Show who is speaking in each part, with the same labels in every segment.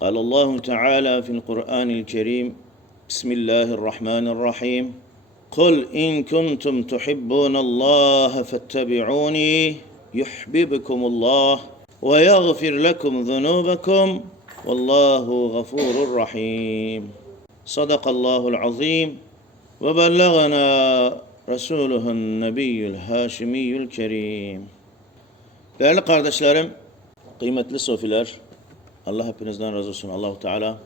Speaker 1: قال الله تعالى في القرآن الكريم بسم الله الرحمن الرحيم. قل إن كنتم تحبون الله فاتبعوني يحببكم الله ويغفر لكم ذنوبكم والله غفور رحيم. صدق الله العظيم. وبلغنا رسوله النبي الهاشمي الكريم. Değerli kardeşlerim, kıymetli sofiler, Allah hepinizden razı olsun. Allahu Teala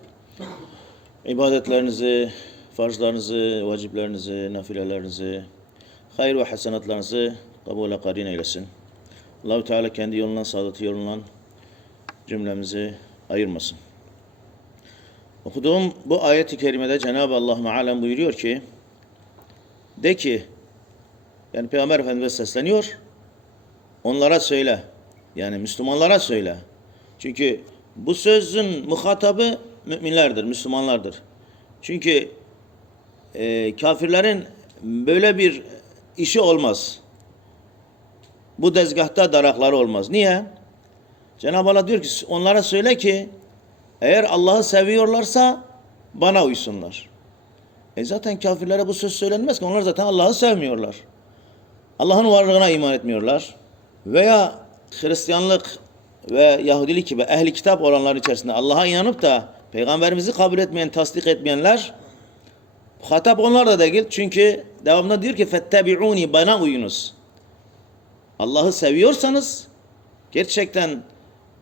Speaker 1: ibadetlerinizi, farzlarınızı, vaciplerinizi, nafilelerinizi, hayır ve hasenatlarınızı kabule karin eylesin. Allahu Teala kendi yolundan, saadeti yolundan cümlemizi ayırmasın. Okuduğum bu ayet-i kerimede Cenab-ı Allah Mealen buyuruyor ki, de ki, yani Peygamber Efendimiz sesleniyor, onlara söyle, yani Müslümanlara söyle. Çünkü bu sözün muhatabı müminlerdir, Müslümanlardır. Çünkü e, kafirlerin böyle bir işi olmaz. Bu dezgahta darakları olmaz. Niye? Cenab-ı Allah diyor ki onlara söyle ki eğer Allah'ı seviyorlarsa bana uysunlar. E zaten kafirlere bu söz söylenmez ki onlar zaten Allah'ı sevmiyorlar. Allah'ın varlığına iman etmiyorlar. Veya Hristiyanlık ve Yahudilik gibi ehli kitap olanlar içerisinde Allah'a inanıp da peygamberimizi kabul etmeyen, tasdik etmeyenler hatap onlar da değil. Çünkü devamında diyor ki fettebi'uni bana uyunuz. Allah'ı seviyorsanız gerçekten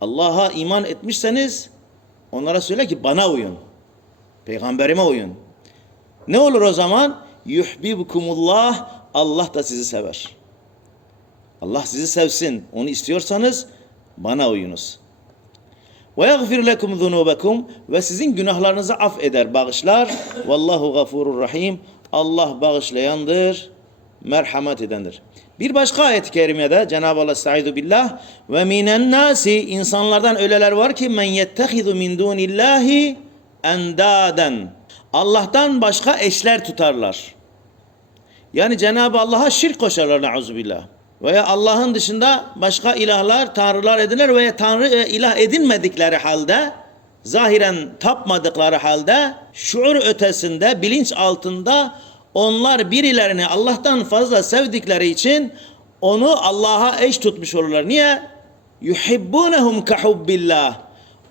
Speaker 1: Allah'a iman etmişseniz onlara söyle ki bana uyun. Peygamberime uyun. Ne olur o zaman? Yuhibbukumullah Allah da sizi sever. Allah sizi sevsin. Onu istiyorsanız bana uyunuz. Ve yagfir lekum zunubekum ve sizin günahlarınızı af eder, bağışlar. Vallahu gafurur rahim. Allah bağışlayandır, merhamet edendir. Bir başka ayet-i kerimede Cenab-ı Allah estaizu billah ve minen nasi insanlardan öyleler var ki men yettehizu min dunillahi endaden. Allah'tan başka eşler tutarlar. Yani Cenab-ı Allah'a şirk koşarlar neuzubillah. Veya Allah'ın dışında başka ilahlar, tanrılar edinir veya tanrı e, ilah edinmedikleri halde zahiren tapmadıkları halde şuur ötesinde, bilinç altında onlar birilerini Allah'tan fazla sevdikleri için onu Allah'a eş tutmuş olurlar. Niye? Yuhibbunehum kahubbillah.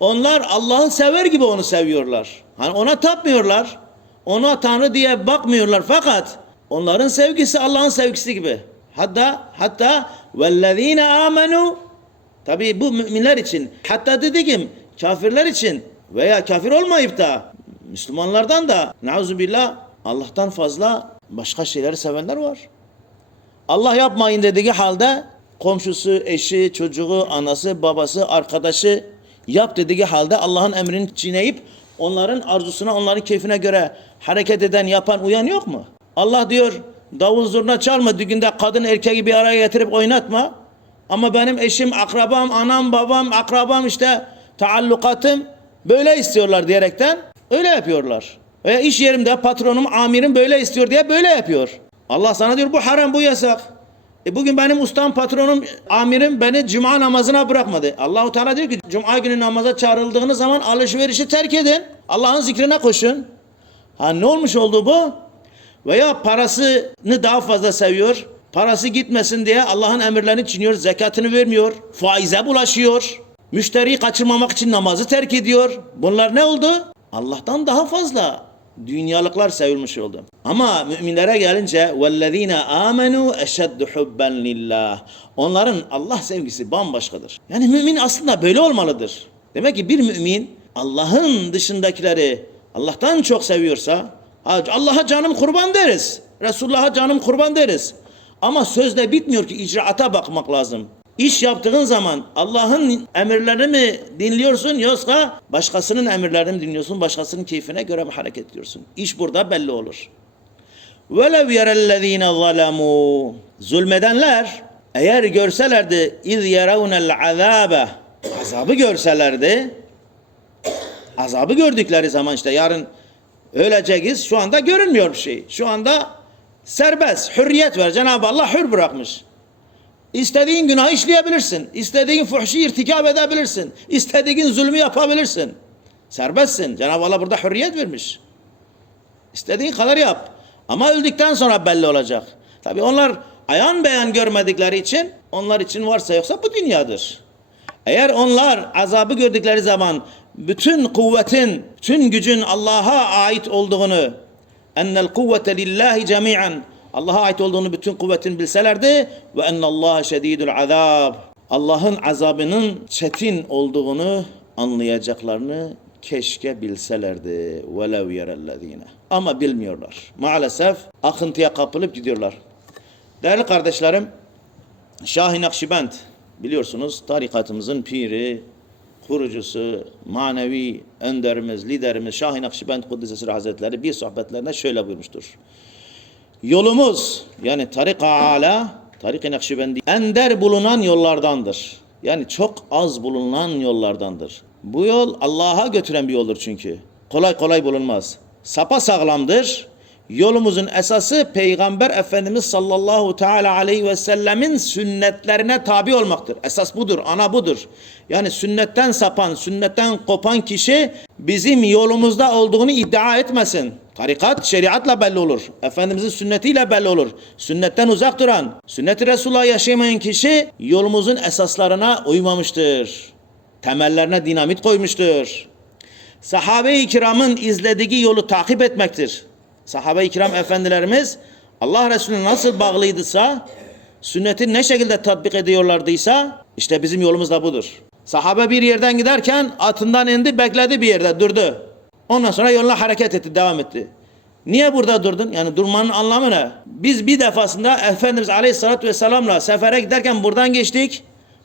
Speaker 1: Onlar Allah'ı sever gibi onu seviyorlar. Hani ona tapmıyorlar. Ona Tanrı diye bakmıyorlar fakat onların sevgisi Allah'ın sevgisi gibi. Hatta hatta vellezine amenu tabi bu müminler için hatta dediğim kafirler için veya kafir olmayıp da Müslümanlardan da nauzubillah Allah'tan fazla başka şeyleri sevenler var. Allah yapmayın dediği halde komşusu, eşi, çocuğu, anası, babası, arkadaşı yap dediği halde Allah'ın emrini çiğneyip onların arzusuna, onların keyfine göre hareket eden, yapan, uyan yok mu? Allah diyor davul zurna çalma düğünde kadın erkeği bir araya getirip oynatma. Ama benim eşim, akrabam, anam, babam, akrabam işte taallukatım böyle istiyorlar diyerekten öyle yapıyorlar. Veya iş yerimde patronum, amirim böyle istiyor diye böyle yapıyor. Allah sana diyor bu haram, bu yasak. E bugün benim ustam, patronum, amirim beni cuma namazına bırakmadı. Allahu Teala diyor ki cuma günü namaza çağrıldığınız zaman alışverişi terk edin. Allah'ın zikrine koşun. Ha ne olmuş oldu bu? Veya parasını daha fazla seviyor. Parası gitmesin diye Allah'ın emirlerini çiğniyor, zekatını vermiyor, faize bulaşıyor. Müşteriyi kaçırmamak için namazı terk ediyor. Bunlar ne oldu? Allah'tan daha fazla dünyalıklar sevilmiş oldu. Ama müminlere gelince vellezine amenu eşeddu hubben lillah. Onların Allah sevgisi bambaşkadır. Yani mümin aslında böyle olmalıdır. Demek ki bir mümin Allah'ın dışındakileri Allah'tan çok seviyorsa Allah'a canım kurban deriz. Resulullah'a canım kurban deriz. Ama sözle bitmiyor ki icraata bakmak lazım. İş yaptığın zaman Allah'ın emirlerini mi dinliyorsun yoksa başkasının emirlerini mi dinliyorsun? Başkasının keyfine göre mi hareket ediyorsun? İş burada belli olur. وَلَوْ يَرَ الَّذ۪ينَ ظَلَمُوا Zulmedenler eğer görselerdi اِذْ يَرَوْنَ الْعَذَابَ Azabı görselerdi azabı gördükleri zaman işte yarın öleceğiz şu anda görünmüyor bir şey. Şu anda serbest, hürriyet ver. Cenab-ı Allah hür bırakmış. İstediğin günah işleyebilirsin. İstediğin fuhşi irtikap edebilirsin. İstediğin zulmü yapabilirsin. Serbestsin. Cenab-ı Allah burada hürriyet vermiş. İstediğin kadar yap. Ama öldükten sonra belli olacak. Tabi onlar ayan beyan görmedikleri için onlar için varsa yoksa bu dünyadır. Eğer onlar azabı gördükleri zaman bütün kuvvetin, bütün gücün Allah'a ait olduğunu ennel kuvvete lillahi cemi'an Allah'a ait olduğunu bütün kuvvetin bilselerdi ve ennallaha şedidul azab Allah'ın azabının çetin olduğunu anlayacaklarını keşke bilselerdi. Velev yerellezine. Ama bilmiyorlar. Maalesef akıntıya kapılıp gidiyorlar. Değerli kardeşlerim, Şah-ı Nakşibend biliyorsunuz tarikatımızın piri, kurucusu, manevi önderimiz, liderimiz Şah-ı Nakşibend Kuddisesi Hazretleri bir sohbetlerinde şöyle buyurmuştur. Yolumuz yani tarik-ı ala, tarik-i Nakşibendi ender bulunan yollardandır. Yani çok az bulunan yollardandır. Bu yol Allah'a götüren bir yoldur çünkü. Kolay kolay bulunmaz. Sapa sağlamdır. Yolumuzun esası Peygamber Efendimiz sallallahu teala aleyhi ve sellemin sünnetlerine tabi olmaktır. Esas budur, ana budur. Yani sünnetten sapan, sünnetten kopan kişi bizim yolumuzda olduğunu iddia etmesin. Tarikat şeriatla belli olur. Efendimizin sünnetiyle belli olur. Sünnetten uzak duran, sünnet-i Resulullah yaşayamayan kişi yolumuzun esaslarına uymamıştır. Temellerine dinamit koymuştur. Sahabe-i kiramın izlediği yolu takip etmektir. Sahabe-i kiram efendilerimiz Allah Resulüne nasıl bağlıydısa, sünneti ne şekilde tatbik ediyorlardıysa işte bizim yolumuz da budur. Sahabe bir yerden giderken atından indi, bekledi bir yerde, durdu. Ondan sonra yoluna hareket etti, devam etti. Niye burada durdun? Yani durmanın anlamı ne? Biz bir defasında Efendimiz Aleyhisselatü Vesselam'la sefere giderken buradan geçtik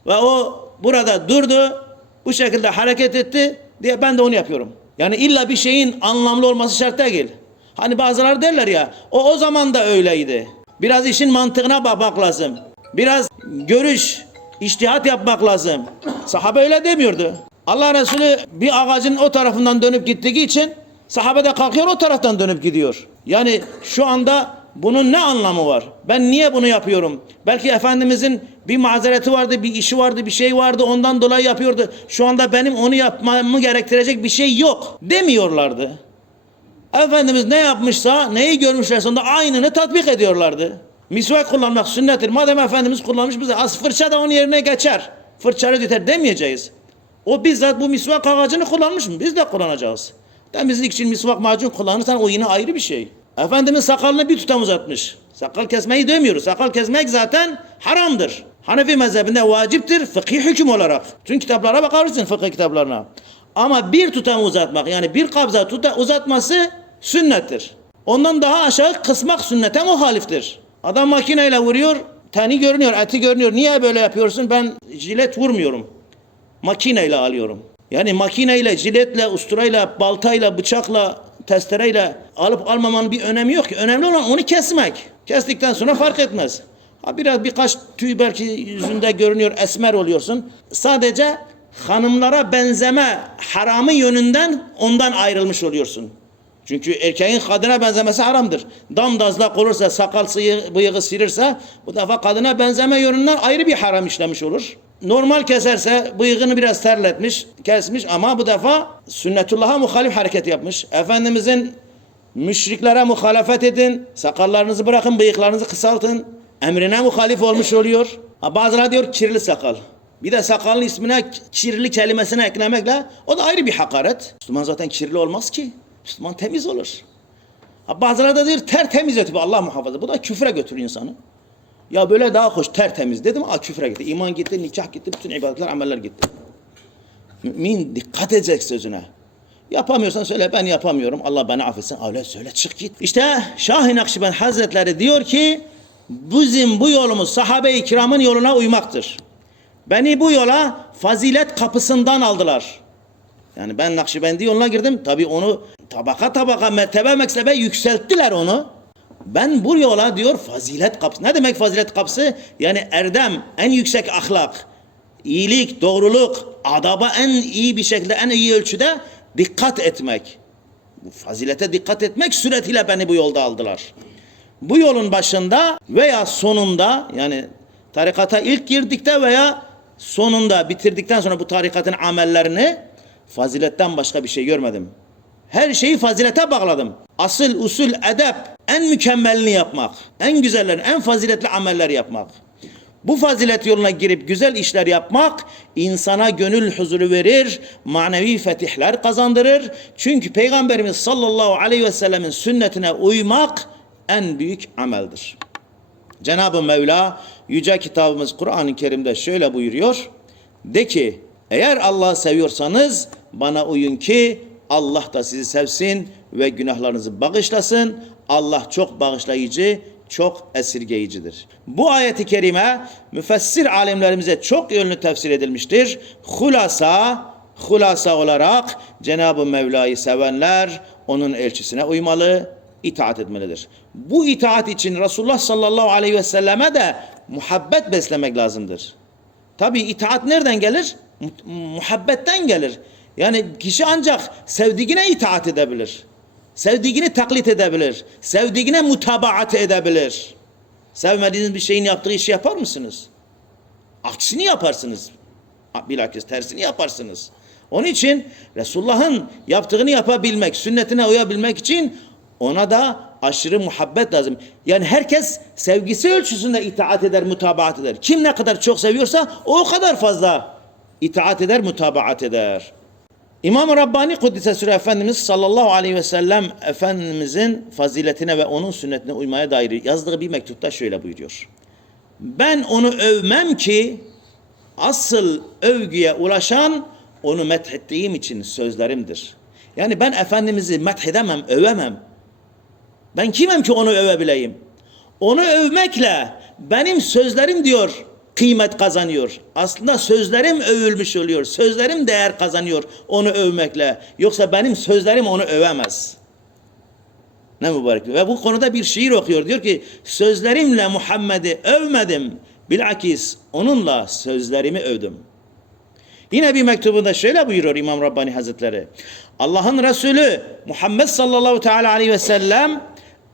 Speaker 1: ve o burada durdu, bu şekilde hareket etti diye ben de onu yapıyorum. Yani illa bir şeyin anlamlı olması şart değil. Hani bazıları derler ya, o o zaman da öyleydi. Biraz işin mantığına bakmak lazım. Biraz görüş, iştihat yapmak lazım. Sahabe öyle demiyordu. Allah Resulü bir ağacın o tarafından dönüp gittiği için sahabe de kalkıyor o taraftan dönüp gidiyor. Yani şu anda bunun ne anlamı var? Ben niye bunu yapıyorum? Belki Efendimizin bir mazereti vardı, bir işi vardı, bir şey vardı ondan dolayı yapıyordu. Şu anda benim onu yapmamı gerektirecek bir şey yok demiyorlardı. Efendimiz ne yapmışsa, neyi görmüşlerse onda aynını tatbik ediyorlardı. Misvak kullanmak sünnettir. Madem Efendimiz kullanmış bize az fırça da onun yerine geçer. Fırçalı yeter demeyeceğiz. O bizzat bu misvak ağacını kullanmış mı? Biz de kullanacağız. Temizlik için misvak macun kullanırsan o yine ayrı bir şey. Efendimiz sakalını bir tutam uzatmış. Sakal kesmeyi demiyoruz. Sakal kesmek zaten haramdır. Hanefi mezhebinde vaciptir fıkhi hüküm olarak. Tüm kitaplara bakarsın fıkıh kitaplarına. Ama bir tutam uzatmak yani bir kabza tuta uzatması sünnettir. Ondan daha aşağı kısmak sünnete muhaliftir. Adam makineyle vuruyor, teni görünüyor, eti görünüyor. Niye böyle yapıyorsun? Ben jilet vurmuyorum. Makineyle alıyorum. Yani makineyle, jiletle, usturayla, baltayla, bıçakla, testereyle alıp almamanın bir önemi yok ki. Önemli olan onu kesmek. Kestikten sonra fark etmez. Ha biraz birkaç tüy belki yüzünde görünüyor, esmer oluyorsun. Sadece hanımlara benzeme haramı yönünden ondan ayrılmış oluyorsun. Çünkü erkeğin kadına benzemesi haramdır. Damdazlak olursa, sakal sığı, bıyığı sirirse bu defa kadına benzeme yönünden ayrı bir haram işlemiş olur. Normal keserse bıyığını biraz terletmiş, kesmiş ama bu defa sünnetullah'a muhalif hareket yapmış. Efendimizin müşriklere muhalefet edin, sakallarınızı bırakın, bıyıklarınızı kısaltın. Emrine muhalif olmuş oluyor. Ha, bazıları diyor kirli sakal. Bir de sakalın ismine kirli kelimesini eklemekle o da ayrı bir hakaret. Müslüman zaten kirli olmaz ki. Müslüman temiz olur. Bazıları da diyor tertemiz ötübü Allah muhafaza. Bu da küfre götürür insanı. Ya böyle daha hoş tertemiz dedim. Aa küfre gitti. İman gitti, nikah gitti, bütün ibadetler, ameller gitti. Mümin dikkat edecek sözüne. Yapamıyorsan söyle ben yapamıyorum. Allah beni affetsin. Öyle söyle çık git. İşte Şah-ı Nakşibend Hazretleri diyor ki bizim bu yolumuz sahabe-i kiramın yoluna uymaktır. Beni bu yola fazilet kapısından aldılar. Yani ben Nakşibendi yoluna girdim. Tabii onu tabaka tabaka mertebe meksebe yükselttiler onu. Ben bu yola diyor fazilet kapısı. Ne demek fazilet kapısı? Yani erdem, en yüksek ahlak, iyilik, doğruluk, adaba en iyi bir şekilde, en iyi ölçüde dikkat etmek. Bu fazilete dikkat etmek suretiyle beni bu yolda aldılar. Bu yolun başında veya sonunda yani tarikata ilk girdikte veya sonunda bitirdikten sonra bu tarikatın amellerini faziletten başka bir şey görmedim. Her şeyi fazilete bağladım. Asıl usul edep en mükemmelini yapmak. En güzellerini, en faziletli ameller yapmak. Bu fazilet yoluna girip güzel işler yapmak insana gönül huzuru verir, manevi fetihler kazandırır. Çünkü Peygamberimiz sallallahu aleyhi ve sellemin sünnetine uymak en büyük ameldir. Cenab-ı Mevla yüce kitabımız Kur'an-ı Kerim'de şöyle buyuruyor. De ki eğer Allah'ı seviyorsanız bana uyun ki Allah da sizi sevsin ve günahlarınızı bağışlasın. Allah çok bağışlayıcı, çok esirgeyicidir. Bu ayeti kerime müfessir alimlerimize çok yönlü tefsir edilmiştir. Hulasa, hulasa olarak Cenab-ı Mevla'yı sevenler onun elçisine uymalı, itaat etmelidir. Bu itaat için Resulullah sallallahu aleyhi ve selleme de muhabbet beslemek lazımdır. Tabi itaat nereden gelir? Mu- Muhabbetten gelir. Yani kişi ancak sevdiğine itaat edebilir. Sevdiğini taklit edebilir. Sevdiğine mutabaat edebilir. Sevmediğiniz bir şeyin yaptığı işi yapar mısınız? Aksini yaparsınız. Bilakis tersini yaparsınız. Onun için Resulullah'ın yaptığını yapabilmek, sünnetine uyabilmek için ona da aşırı muhabbet lazım. Yani herkes sevgisi ölçüsünde itaat eder, mutabaat eder. Kim ne kadar çok seviyorsa o kadar fazla itaat eder, mutabaat eder. İmam-ı Rabbani Kuddise Süre Efendimiz sallallahu aleyhi ve sellem Efendimizin faziletine ve onun sünnetine uymaya dair yazdığı bir mektupta şöyle buyuruyor. Ben onu övmem ki asıl övgüye ulaşan onu methettiğim için sözlerimdir. Yani ben Efendimiz'i methedemem, övemem. Ben kimim ki onu övebileyim? Onu övmekle benim sözlerim diyor kıymet kazanıyor. Aslında sözlerim övülmüş oluyor. Sözlerim değer kazanıyor onu övmekle. Yoksa benim sözlerim onu övemez. Ne mübarek. Ve bu konuda bir şiir okuyor. Diyor ki sözlerimle Muhammed'i övmedim. Bilakis onunla sözlerimi övdüm. Yine bir mektubunda şöyle buyuruyor İmam Rabbani Hazretleri. Allah'ın Resulü Muhammed sallallahu teala aleyhi ve sellem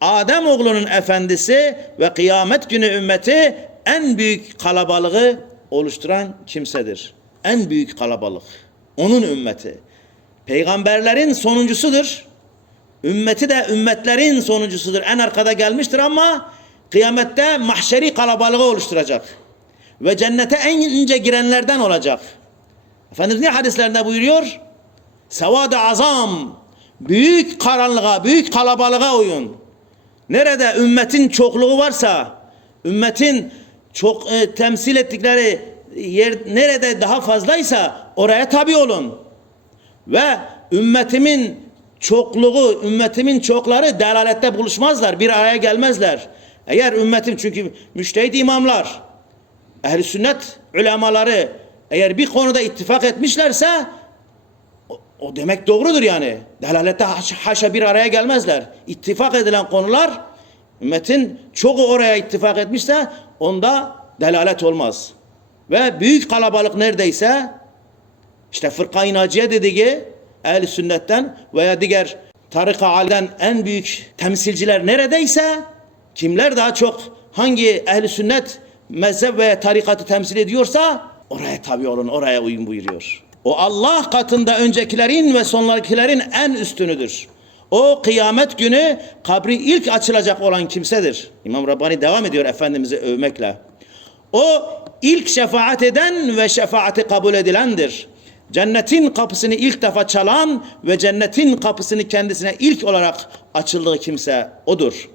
Speaker 1: Adem oğlunun efendisi ve kıyamet günü ümmeti en büyük kalabalığı oluşturan kimsedir. En büyük kalabalık. Onun ümmeti. Peygamberlerin sonuncusudur. Ümmeti de ümmetlerin sonuncusudur. En arkada gelmiştir ama kıyamette mahşeri kalabalığı oluşturacak. Ve cennete en ince girenlerden olacak. Efendimiz ne hadislerinde buyuruyor? Sevad-ı azam, büyük karanlığa, büyük kalabalığa uyun. Nerede ümmetin çokluğu varsa, ümmetin çok e, temsil ettikleri yer nerede daha fazlaysa oraya tabi olun. Ve ümmetimin çokluğu, ümmetimin çokları delalette buluşmazlar, bir araya gelmezler. Eğer ümmetim çünkü müştehit imamlar, ehli sünnet ulemaları eğer bir konuda ittifak etmişlerse o, o demek doğrudur yani. Delalette haşa bir araya gelmezler. İttifak edilen konular ümmetin çoğu oraya ittifak etmişse onda delalet olmaz. Ve büyük kalabalık neredeyse işte fırka-i naciye dediği ehl sünnetten veya diğer tarika halden en büyük temsilciler neredeyse kimler daha çok hangi ehli sünnet mezhep ve tarikatı temsil ediyorsa oraya tabi olun, oraya uyun buyuruyor. O Allah katında öncekilerin ve sonrakilerin en üstünüdür. O kıyamet günü kabri ilk açılacak olan kimsedir. İmam Rabbani devam ediyor Efendimiz'i övmekle. O ilk şefaat eden ve şefaati kabul edilendir. Cennetin kapısını ilk defa çalan ve cennetin kapısını kendisine ilk olarak açıldığı kimse odur.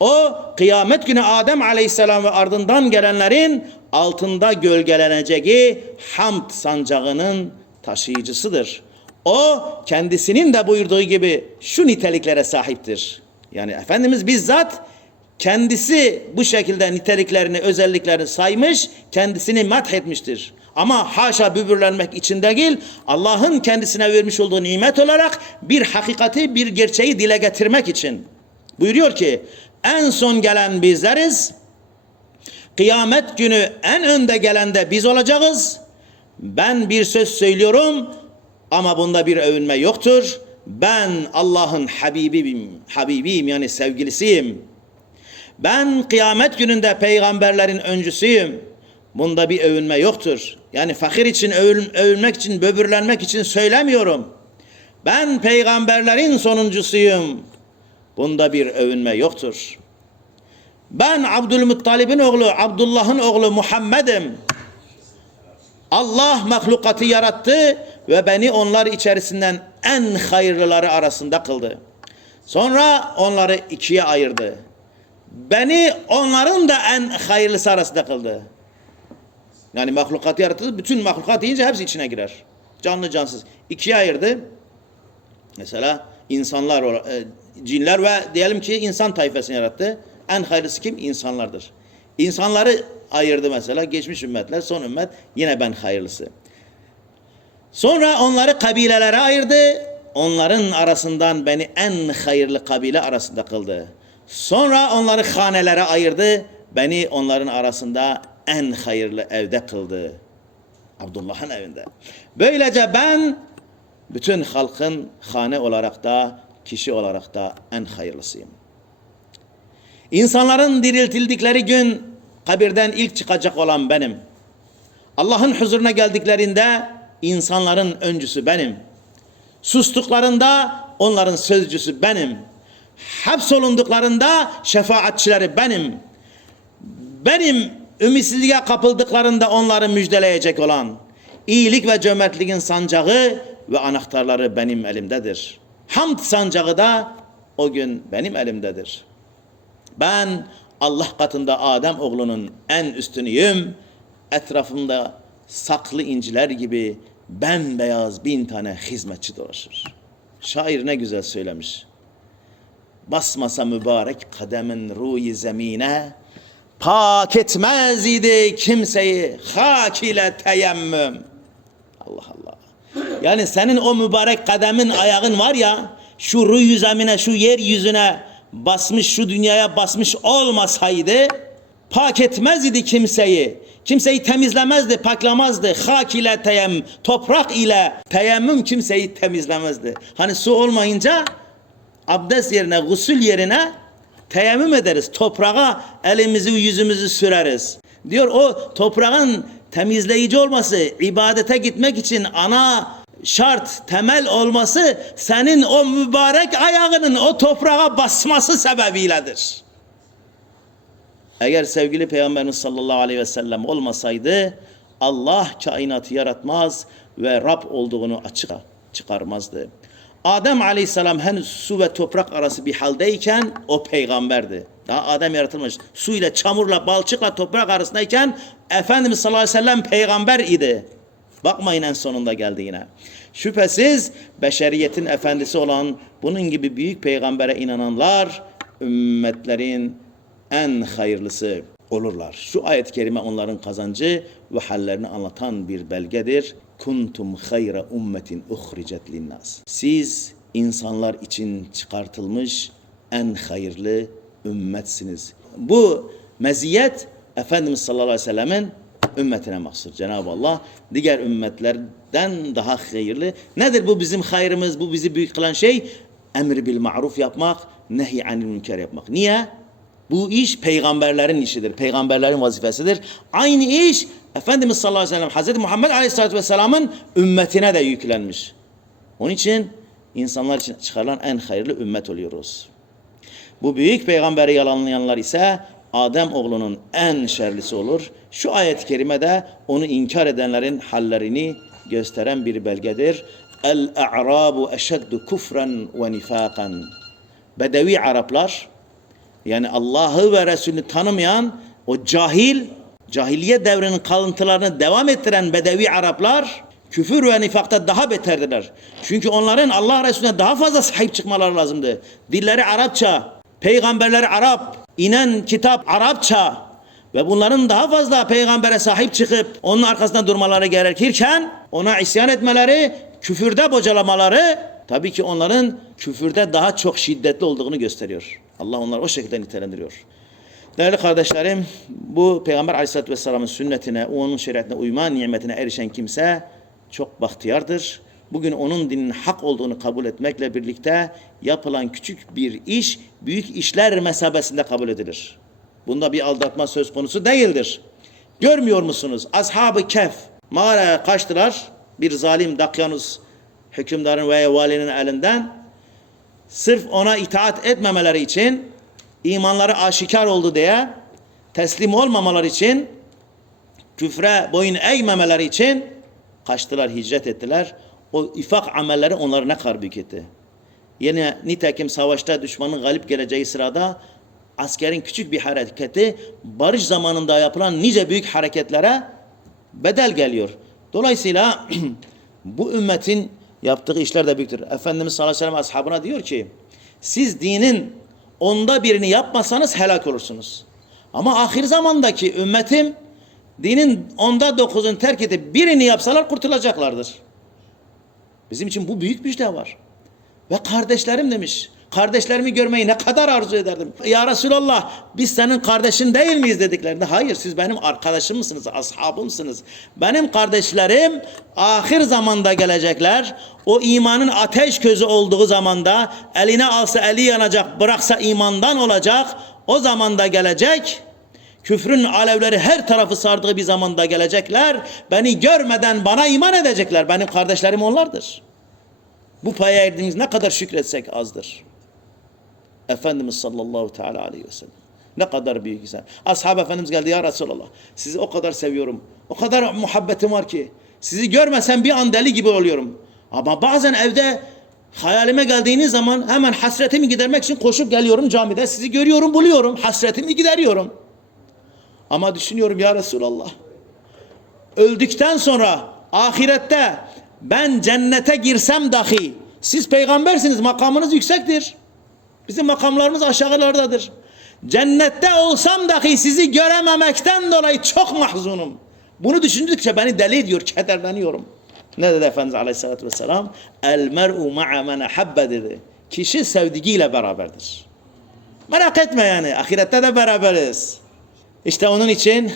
Speaker 1: O kıyamet günü Adem aleyhisselam ve ardından gelenlerin altında gölgeleneceği hamd sancağının taşıyıcısıdır. O kendisinin de buyurduğu gibi şu niteliklere sahiptir. Yani Efendimiz bizzat kendisi bu şekilde niteliklerini, özelliklerini saymış, kendisini etmiştir. Ama haşa bübürlenmek için değil, Allah'ın kendisine vermiş olduğu nimet olarak bir hakikati, bir gerçeği dile getirmek için. Buyuruyor ki, en son gelen bizleriz, kıyamet günü en önde gelen de biz olacağız. Ben bir söz söylüyorum ama bunda bir övünme yoktur. Ben Allah'ın Habibiyim, Habibiyim yani sevgilisiyim. Ben kıyamet gününde peygamberlerin öncüsüyüm. Bunda bir övünme yoktur. Yani fakir için övün- övünmek için, böbürlenmek için söylemiyorum. Ben peygamberlerin sonuncusuyum. Bunda bir övünme yoktur. Ben Abdülmuttalib'in oğlu, Abdullah'ın oğlu Muhammed'im. Allah mahlukatı yarattı ve beni onlar içerisinden en hayırlıları arasında kıldı. Sonra onları ikiye ayırdı. Beni onların da en hayırlısı arasında kıldı. Yani mahlukatı yarattı. Bütün mahlukat deyince hepsi içine girer. Canlı cansız. İkiye ayırdı. Mesela insanlar, e, cinler ve diyelim ki insan tayfasını yarattı. En hayırlısı kim? İnsanlardır. İnsanları ayırdı mesela. Geçmiş ümmetler, son ümmet yine ben hayırlısı. Sonra onları kabilelere ayırdı. Onların arasından beni en hayırlı kabile arasında kıldı. Sonra onları hanelere ayırdı. Beni onların arasında en hayırlı evde kıldı. Abdullah'ın evinde. Böylece ben bütün halkın hane olarak da kişi olarak da en hayırlısıyım. İnsanların diriltildikleri gün kabirden ilk çıkacak olan benim. Allah'ın huzuruna geldiklerinde insanların öncüsü benim. Sustuklarında onların sözcüsü benim. Hapsolunduklarında şefaatçileri benim. Benim ümitsizliğe kapıldıklarında onları müjdeleyecek olan iyilik ve cömertliğin sancağı ve anahtarları benim elimdedir. Hamd sancağı da o gün benim elimdedir. Ben Allah katında Adem oğlunun en üstünüyüm. Etrafımda saklı inciler gibi bembeyaz bin tane hizmetçi dolaşır. Şair ne güzel söylemiş. Basmasa mübarek kademin ruyi zemine, pak etmez idi kimseyi hak ile teyemmüm. Allah Allah. Yani senin o mübarek kademin ayağın var ya şu ruh zemine şu yeryüzüne basmış şu dünyaya basmış olmasaydı pak etmez idi kimseyi. Kimseyi temizlemezdi, paklamazdı. Hak ile teyemmüm, toprak ile teyemmüm kimseyi temizlemezdi. Hani su olmayınca abdest yerine, gusül yerine teyemmüm ederiz. Toprağa elimizi, yüzümüzü süreriz. Diyor o toprağın temizleyici olması, ibadete gitmek için ana şart, temel olması senin o mübarek ayağının o toprağa basması sebebiyledir. Eğer sevgili Peygamberimiz sallallahu aleyhi ve sellem olmasaydı Allah kainatı yaratmaz ve Rab olduğunu açığa çıkarmazdı. Adem aleyhisselam henüz su ve toprak arası bir haldeyken o peygamberdi. Daha Adem yaratılmış. Su ile çamurla balçıkla toprak arasındayken Efendimiz sallallahu aleyhi ve sellem peygamber idi. Bakmayın en sonunda geldi yine. Şüphesiz beşeriyetin efendisi olan bunun gibi büyük peygambere inananlar ümmetlerin en hayırlısı olurlar. Şu ayet-i kerime onların kazancı ve hallerini anlatan bir belgedir. Kuntum hayra ummetin uhricet linnas. Siz insanlar için çıkartılmış en hayırlı ümmetsiniz. Bu meziyet Efendimiz sallallahu aleyhi ve sellemin ümmetine mahsur. Cenab-ı Allah diğer ümmetlerden daha hayırlı. Nedir bu bizim hayrımız, bu bizi büyük kılan şey? Emri bil maruf yapmak, nehy anil münker yapmak. Niye? Bu iş peygamberlerin işidir. Peygamberlerin vazifesidir. Aynı iş Efendimiz sallallahu aleyhi ve sellem Hazreti Muhammed aleyhissalatü vesselamın ümmetine de yüklenmiş. Onun için insanlar için çıkarılan en hayırlı ümmet oluyoruz. Bu büyük peygamberi yalanlayanlar ise Adem oğlunun en şerlisi olur. Şu ayet-i kerimede onu inkar edenlerin hallerini gösteren bir belgedir. El-a'rabu eşeddu kufran ve nifakan. Bedevi Araplar yani Allah'ı ve Resulünü tanımayan o cahil, cahiliye devrinin kalıntılarını devam ettiren Bedevi Araplar küfür ve nifakta daha beterdiler. Çünkü onların Allah Resulüne daha fazla sahip çıkmaları lazımdı. Dilleri Arapça, peygamberleri Arap, inen kitap Arapça ve bunların daha fazla peygambere sahip çıkıp onun arkasında durmaları gerekirken ona isyan etmeleri, küfürde bocalamaları tabii ki onların küfürde daha çok şiddetli olduğunu gösteriyor. Allah onları o şekilde nitelendiriyor. Değerli kardeşlerim, bu Peygamber Aleyhisselatü Vesselam'ın sünnetine, onun şeriatine uyma nimetine erişen kimse çok bahtiyardır. Bugün onun dininin hak olduğunu kabul etmekle birlikte yapılan küçük bir iş, büyük işler mesabesinde kabul edilir. Bunda bir aldatma söz konusu değildir. Görmüyor musunuz? Ashab-ı Kehf mağaraya kaçtılar. Bir zalim Dakyanus hükümdarın veya valinin elinden. Sırf ona itaat etmemeleri için imanları aşikar oldu diye teslim olmamaları için küfre boyun eğmemeleri için kaçtılar, hicret ettiler. O ifak amelleri onları ne kadar büyük etti. Yine nitekim savaşta düşmanın galip geleceği sırada askerin küçük bir hareketi barış zamanında yapılan nice büyük hareketlere bedel geliyor. Dolayısıyla bu ümmetin yaptığı işler de büyüktür. Efendimiz sallallahu aleyhi ve sellem ashabına diyor ki siz dinin onda birini yapmasanız helak olursunuz. Ama ahir zamandaki ümmetim dinin onda dokuzunu terk edip birini yapsalar kurtulacaklardır. Bizim için bu büyük müjde var. Ve kardeşlerim demiş. Kardeşlerimi görmeyi ne kadar arzu ederdim. Ya Resulallah biz senin kardeşin değil miyiz dediklerinde. Hayır siz benim arkadaşımsınız, ashabımsınız. Benim kardeşlerim ahir zamanda gelecekler. O imanın ateş közü olduğu zamanda eline alsa eli yanacak, bıraksa imandan olacak. O zamanda gelecek. Küfrün alevleri her tarafı sardığı bir zamanda gelecekler. Beni görmeden bana iman edecekler. Benim kardeşlerim onlardır. Bu paya erdiğimiz ne kadar şükretsek azdır. Efendimiz sallallahu teala aleyhi ve sellem. Ne kadar büyük insan. Ashab Efendimiz geldi ya Resulallah. Sizi o kadar seviyorum. O kadar muhabbetim var ki. Sizi görmesem bir an deli gibi oluyorum. Ama bazen evde hayalime geldiğiniz zaman hemen hasretimi gidermek için koşup geliyorum camide. Sizi görüyorum buluyorum. Hasretimi gideriyorum. Ama düşünüyorum ya Resulallah. Öldükten sonra ahirette ben cennete girsem dahi siz peygambersiniz makamınız yüksektir. Bizim makamlarımız aşağılardadır. Cennette olsam dahi sizi görememekten dolayı çok mahzunum. Bunu düşündükçe beni deli ediyor, kederleniyorum. Ne dedi Efendimiz Aleyhisselatü Vesselam? El mer'u ma'a men ahabbe dedi. Kişi sevdiğiyle beraberdir. Merak etme yani, ahirette de beraberiz. İşte onun için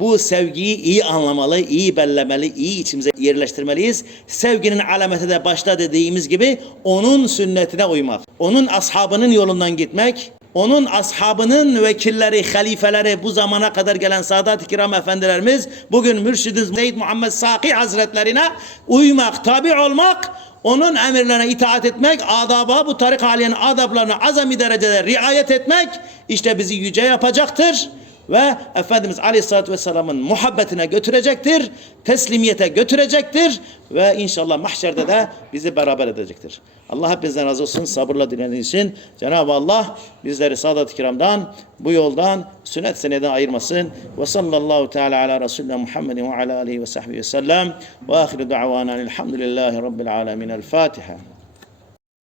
Speaker 1: bu sevgiyi iyi anlamalı, iyi bellemeli, iyi içimize yerleştirmeliyiz. Sevginin alameti de başta dediğimiz gibi onun sünnetine uymak. Onun ashabının yolundan gitmek. Onun ashabının vekilleri, halifeleri bu zamana kadar gelen Sadat-ı Kiram efendilerimiz bugün Mürşidimiz Seyyid Muhammed Saki Hazretlerine uymak, tabi olmak, onun emirlerine itaat etmek, adaba bu tarik haliyenin adablarına azami derecede riayet etmek işte bizi yüce yapacaktır ve Efendimiz Aleyhisselatü Vesselam'ın muhabbetine götürecektir, teslimiyete götürecektir ve inşallah mahşerde de bizi beraber edecektir. Allah hepinizden razı olsun sabırla dinlediğiniz için. Cenab-ı Allah bizleri Sadat-ı Kiram'dan, bu yoldan, sünnet seneden ayırmasın. Ve sallallahu teala ala Resulüne Muhammedin ve ala aleyhi ve sahbihi ve sellem. Ve ahiru da'vanan elhamdülillahi rabbil alemin. El Fatiha.